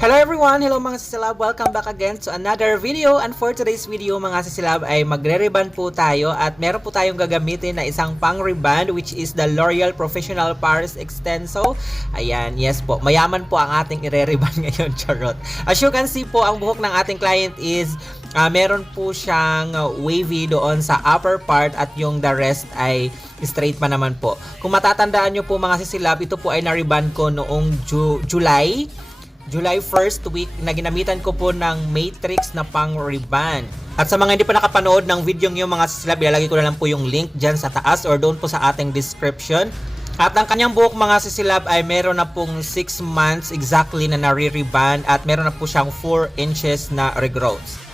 Hello everyone! Hello mga sisilab! Welcome back again to another video, and for today's video mga sisilab ay magre-reband po tayo at meron po tayong gagamitin na isang pang-reband which is the L'Oreal Professional Paris Extenso. Ayan, yes po. Mayaman po ang ating ire-reband ngayon, charot. As you can see po, ang buhok ng ating client is meron po siyang wavy doon sa upper part at yung the rest ay straight pa naman po. Kung matatandaan nyo po mga sisilab, ito po ay na-reband ko noong July 1st week na ginamitan ko po ng Matrix na pang reband. At sa mga hindi pa nakapanood ng video nyo mga sisilab, ilalagay ko na lang po yung link dyan sa taas or doon po sa ating description. At ang kanyang buhok mga sisilab ay meron na pong 6 months exactly na nare-reband at meron na po siyang 4 inches na regrowth.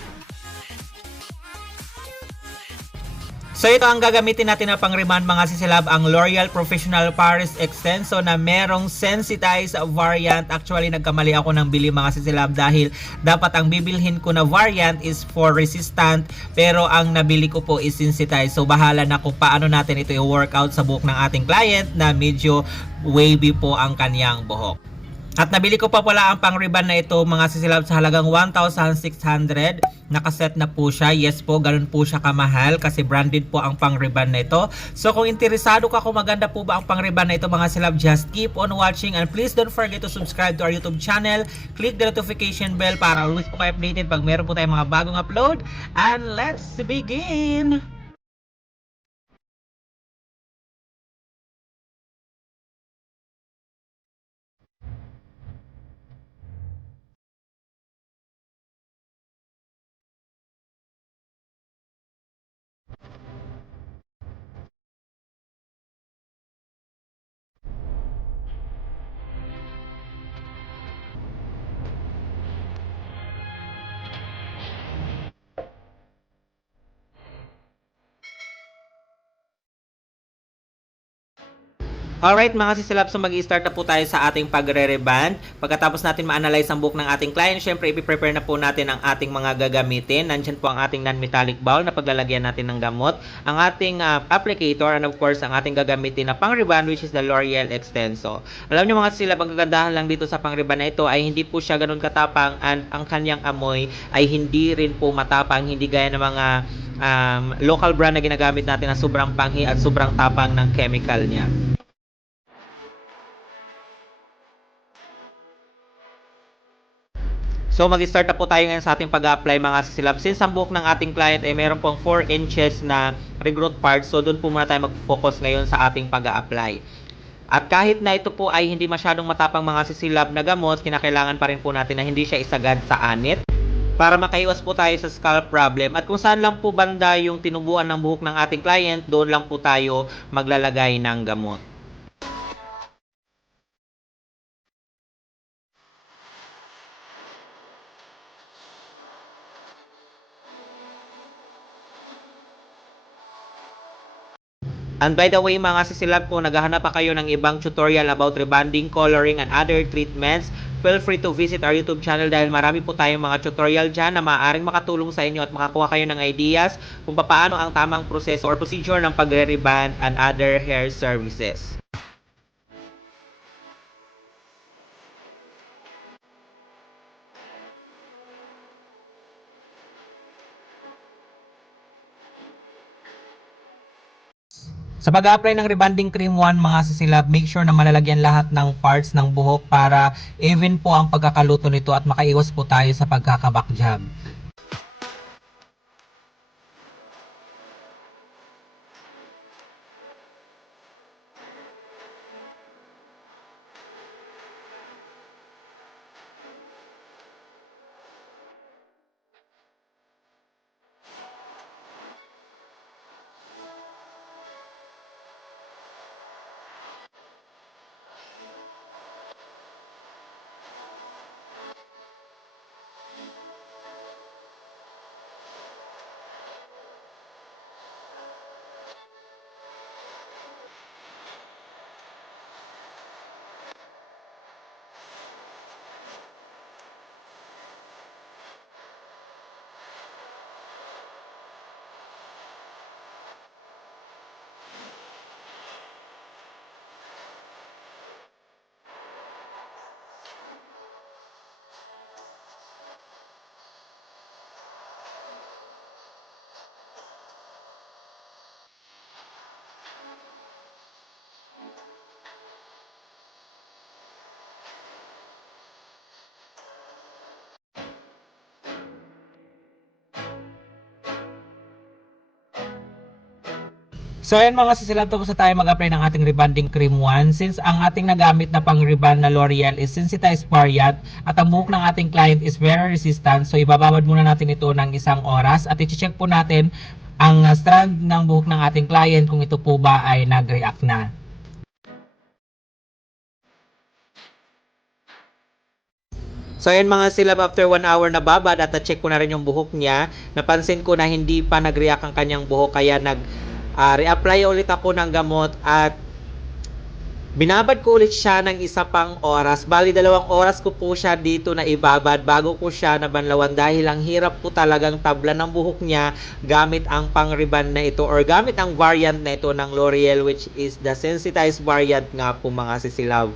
So ito ang gagamitin natin na pang-reband mga sisilab, ang L'Oreal Professional Paris Extenso na merong sensitized variant. Actually nagkamali ako ng bili mga sisilab dahil dapat ang bibilhin ko na variant is for resistant, pero ang nabili ko po is sensitized. So bahala na kung paano natin ito i-workout sa buhok ng ating client na medyo wavy po ang kanyang buhok. At nabili ko pa pala ang pang-reband na ito mga sisilab sa halagang 1,600. Nakaset na po siya. Yes po, ganun po siya kamahal kasi branded po ang pang-reband na ito. So kung interesado ka kung maganda po ba ang pang-reband na ito mga silab, just keep on watching and please don't forget to subscribe to our YouTube channel. Click the notification bell para always po kayo updated pag meron po tayong mga bagong upload. And let's begin! Alright mga sisilab, so mag-i-start na po tayo sa ating pagre-reband. Pagkatapos natin ma-analyze ang buhok ng ating client, syempre i-prepare na po natin ang ating mga gagamitin. Nandyan po ang ating non-metallic bowl na paglalagyan natin ng gamot, ang ating applicator, and of course ang ating gagamitin na pang-reband which is the L'Oreal Extenso. Alam nyo mga sisilab, ang kagandahan lang dito sa pang-reband na ito ay hindi po siya ganun katapang and ang kanyang amoy ay hindi rin po matapang, hindi gaya ng mga local brand na ginagamit natin na sobrang panghi at sobrang tapang ng chemical niya. So mag-start na po tayo ngayon sa ating pag-apply mga sisilab. Since ang buhok ng ating client ay meron pong 4 inches na regrowth part, so doon po muna tayo mag-focus ngayon sa ating pag-apply. At kahit na ito po ay hindi masyadong matapang mga sisilab na gamot, kinakailangan pa rin po natin na hindi siya isagad sa anit para makaiwas po tayo sa scalp problem. At kung saan lang po banda yung tinubuan ng buhok ng ating client, doon lang po tayo maglalagay ng gamot. And by the way mga sisilab, kung naghahanap pa kayo ng ibang tutorial about rebonding, coloring, and other treatments, feel free to visit our YouTube channel dahil marami po tayong mga tutorial dyan na maaaring makatulong sa inyo at makakuha kayo ng ideas kung paano ang tamang proseso or procedure ng pagre-rebond and other hair services. Sa pag-apply ng rebonding cream 1 mga sisilab, make sure na malalagyan lahat ng parts ng buhok para even po ang pagkakaluto nito at makaiwas po tayo sa pagkakabakjab. So ayan mga sisilab, tapos na tayo mag-apply ng ating rebonding cream 1. Since ang ating nagamit na pang rebond na L'Oreal is sensitized variant at ang buhok ng ating client is very resistant, so ibababad muna natin ito ng 1 oras at i-check po natin ang strand ng buhok ng ating client kung ito po ba ay nag-react na. So ayan mga silab, after 1 hour na babad at na-check ko na rin yung buhok niya, napansin ko na hindi pa nag-react ang kanyang buhok, kaya reapply ulit ako ng gamot at binabad ko ulit siya ng 1 pang oras. Bali 2 oras ko po siya dito na ibabad bago ko siya nabanlawan dahil ang hirap po talagang tablan ng buhok niya gamit ang pang-rebond na ito or gamit ang variant na ito ng L'Oreal, which is the sensitized variant nga po mga sisilaw.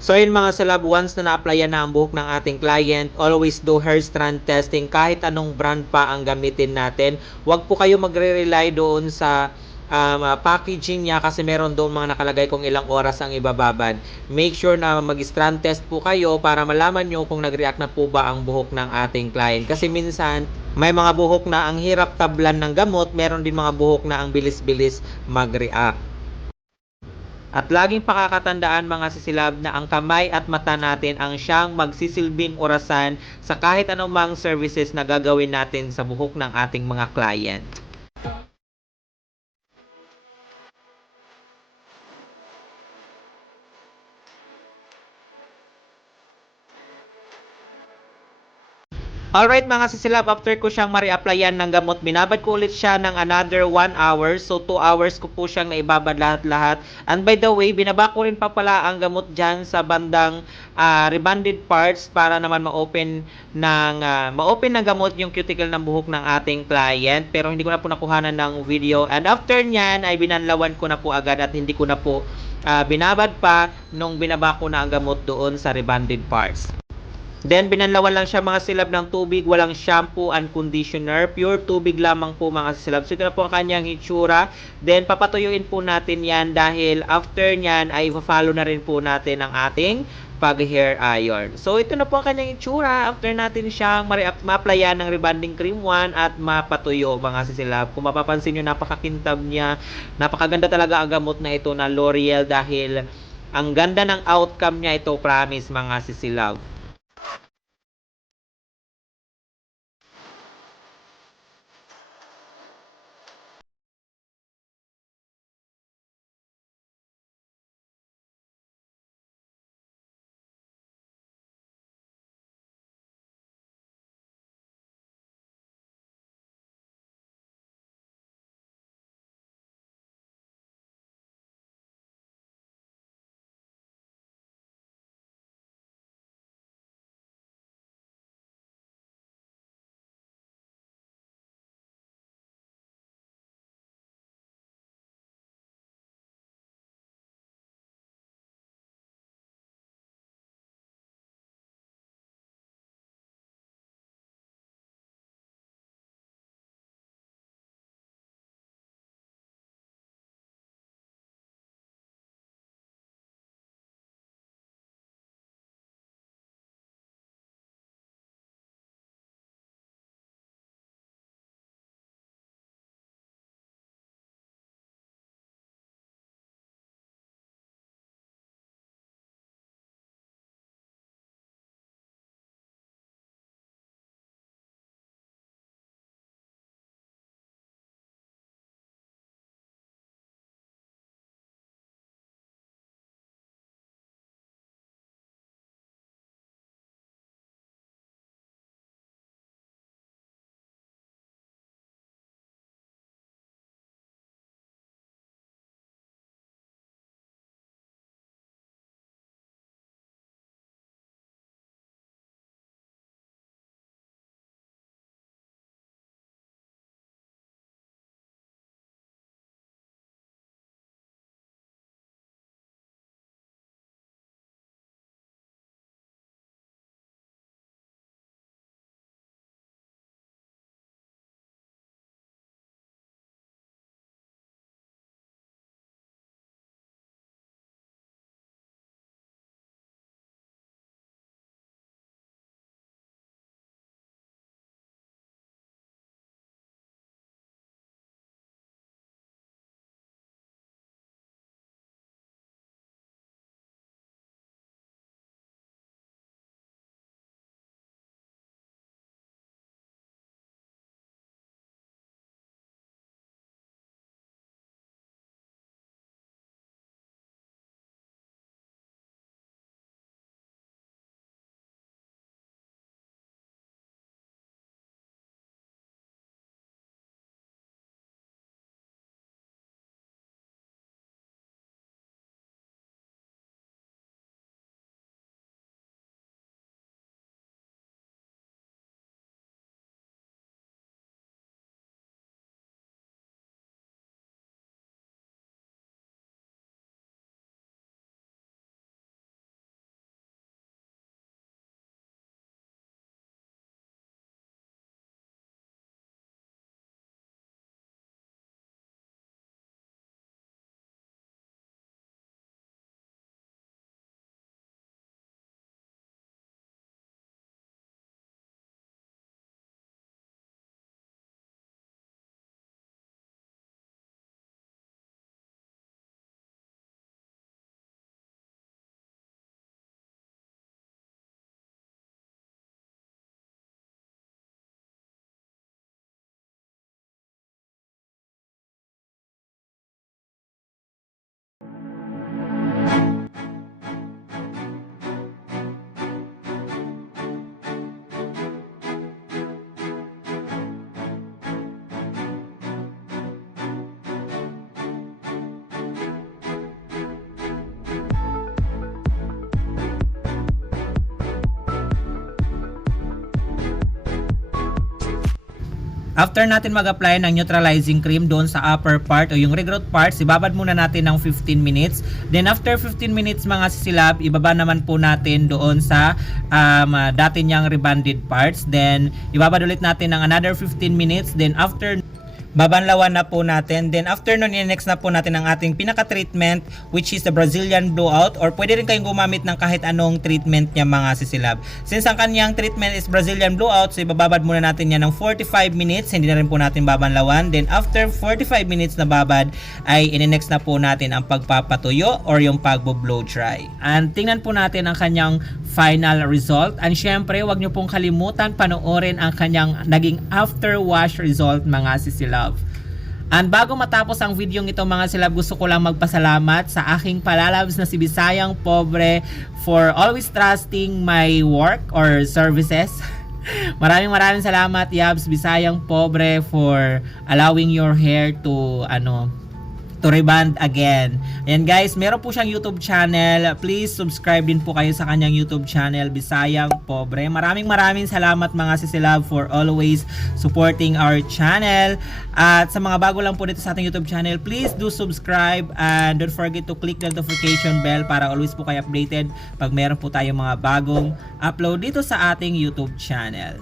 So yun mga salab, once na na-applyan na ang buhok ng ating client, always do hair strand testing kahit anong brand pa ang gamitin natin. Huwag po kayo magre-rely doon sa packaging niya kasi meron doon mga nakalagay kung ilang oras ang ibababad. Make sure na mag-strand test po kayo para malaman nyo kung nag-react na po ba ang buhok ng ating client. Kasi minsan, may mga buhok na ang hirap tablan ng gamot, meron din mga buhok na ang bilis-bilis mag-react. At laging pakakatandaan mga sisilab na ang kamay at mata natin ang siyang magsisilbing orasan sa kahit anumang services na gagawin natin sa buhok ng ating mga client. Alright mga sisilab, after ko siyang ma-reapplyan ng gamot, binabad ko ulit siya ng another 1 hour. So 2 hours ko po siyang naibabad lahat-lahat. And by the way, binaba ko rin pa pala ang gamot dyan sa bandang rebonded parts para naman ma-open ng gamot yung cuticle ng buhok ng ating client. Pero hindi ko na po nakuhanan ng video. And after nyan ay binanlawan ko na po agad at hindi ko na po binabad pa nung binaba ko na ang gamot doon sa rebonded parts. Then, binanlawan lang siya mga silab ng tubig, walang shampoo and conditioner. Pure tubig lamang po mga silab. So, ito na po ang kanyang hitsura. Then, papatuyuin po natin yan dahil after nyan ay follow na rin po natin ang ating pag-hair iron. So, ito na po ang kanyang hitsura after natin siyang ma-applyan ng rebonding cream 1 at mapatuyo mga sisilab. Kung mapapansin nyo, napakakintab niya. Napakaganda talaga ang gamot na ito na L'Oreal dahil ang ganda ng outcome niya ito, promise mga sisilab. After natin mag-apply ng neutralizing cream doon sa upper part o yung regrowth parts, ibabad muna natin ng 15 minutes. Then after 15 minutes mga sisilab, ibaba naman po natin doon sa dati niyang rebanded parts. Then ibabad ulit natin ng another 15 minutes. Then after babanlawan na po natin. Then after nun, next na po natin ang ating pinaka-treatment, which is the Brazilian blowout, or pwede rin kayong gumamit ng kahit anong treatment niya mga sisilab. Since ang kanyang treatment is Brazilian blowout, so ibababad muna natin yan ng 45 minutes, hindi na rin po natin babanlawan. Then after 45 minutes na babad, ay next na po natin ang pagpapatuyo or yung pagbo-blow dry. And tingnan po natin ang kanyang final result. And syempre, wag nyo pong kalimutan panoorin ang kanyang naging after wash result mga sisilab. And bago matapos ang video ito mga silab, gusto ko lang magpasalamat sa aking palalabs na si Bisayang Pobre for always trusting my work or services. Maraming salamat Yabs Bisayang Pobre for allowing your hair to to reband again. Ayan guys, meron po siyang YouTube channel. Please subscribe din po kayo sa kanyang YouTube channel, Bisayang Pobre. Maraming salamat mga sisilab for always supporting our channel. At sa mga bago lang po dito sa ating YouTube channel, please do subscribe and don't forget to click the notification bell para always po kayo updated pag meron po tayong mga bagong upload dito sa ating YouTube channel.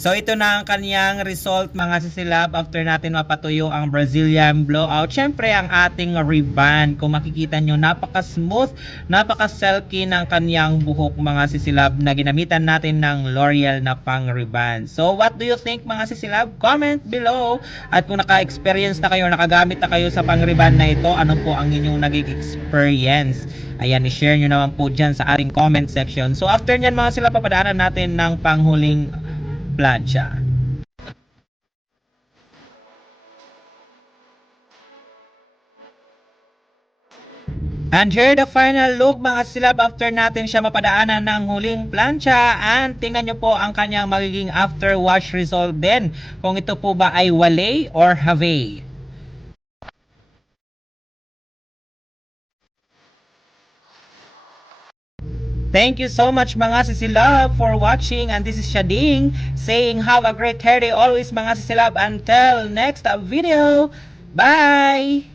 So ito na ang kaniyang result mga sisilab after natin mapatuyo ang Brazilian blowout. Syempre ang ating reband, kung makikita nyo, napaka-smooth, napaka-silky ng kaniyang buhok mga sisilab na ginamitan natin ng L'Oreal na pang reband. So what do you think mga sisilab? Comment below. At kung naka-experience na kayo, nakagamit na kayo sa pang reband na ito, ano po ang inyong naging experience? Ayan, i-share nyo naman po dyan sa ating comment section. So after nyan mga silab, papadaanan natin ng panghuling plancha. And here the final look mga silab after natin siya mapadaanan ng huling plancha. And tingnan nyo po ang kanyang magiging after wash result din. Kung ito po ba ay wale or have. Thank you so much mga sisilab for watching, and this is Shading saying have a great hair day always mga sisilab until next video. Bye!